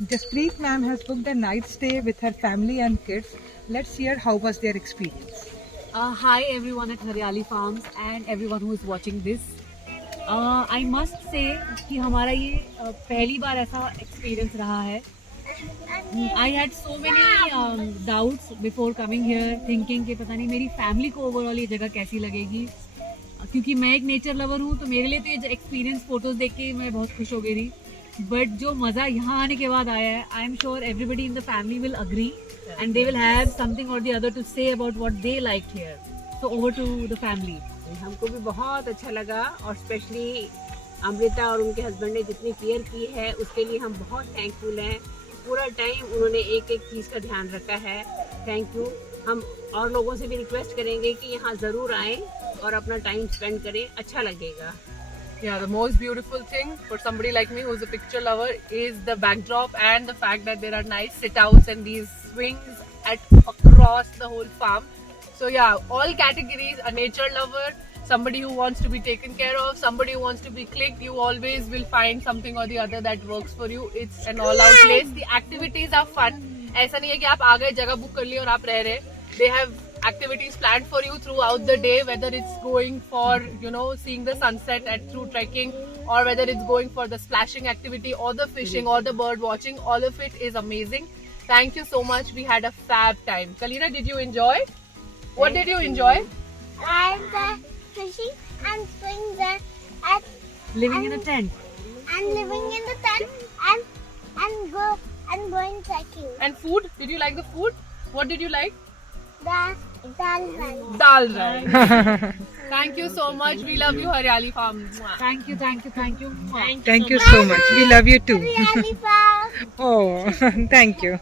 Jaspreet ma'am has booked a night stay with her family and kids. Let's hear how was their experience. Hi everyone at HARIyali Farms and everyone who is watching this. I must say कि हमारा ये पहली बार ऐसा experience रहा है. I had so many doubts before coming here, thinking कि पता नहीं मेरी family को overall ये जगह कैसी लगेगी. क्योंकि मैं एक नेचर लवर हूँ तो मेरे लिए तो ये एक्सपीरियंस फोटोज देख के मैं बहुत खुश हो गई थी. बट जो मज़ा यहाँ आने के बाद आया है, I am sure everybody in the family will agree and they will have something or the other to say about what they liked here. So over to the family. हमको भी बहुत अच्छा लगा और स्पेशली अमृता और उनके हस्बैंड ने जितनी केयर की है उसके लिए हम बहुत थैंकफुल हैं. पूरा टाइम उन्होंने एक एक चीज़ का ध्यान रखा है. Thank you. हम और लोगों से भी रिक्वेस्ट करेंगे कि यहाँ ज़रूर आएँ और अपना टाइम स्पेंड करें. अच्छा लगेगा. Yeah, the most beautiful thing for somebody like me who's a picture lover is the backdrop and the fact that there are nice sit-outs and these swings across the whole farm. So yeah, all categories, a nature lover, somebody who wants to be taken care of, somebody who wants to be clicked, you always will find something or the other that works for you. It's an all-out place. The activities are fun. ऐसा नहीं है कि आप आ गए, जगह book कर ली और आप रह रहे. They have activities planned for you throughout the day, whether it's going for seeing the sunset through trekking, or whether it's going for the splashing activity or the fishing or the bird watching. All of it is amazing. Thank you so much. We had a fab time. Kalina, did you enjoy? What did you enjoy? And fishing and swing there Living in a tent. and living in the tent and going trekking. And food? Did you like the food? What did you like? The dal rice. Dal rice. Thank you so much. We love you, HARIyali Farms. Thank you, thank you, thank you. Thank you so much. We love you too. HARIyali Farms. Oh, thank you.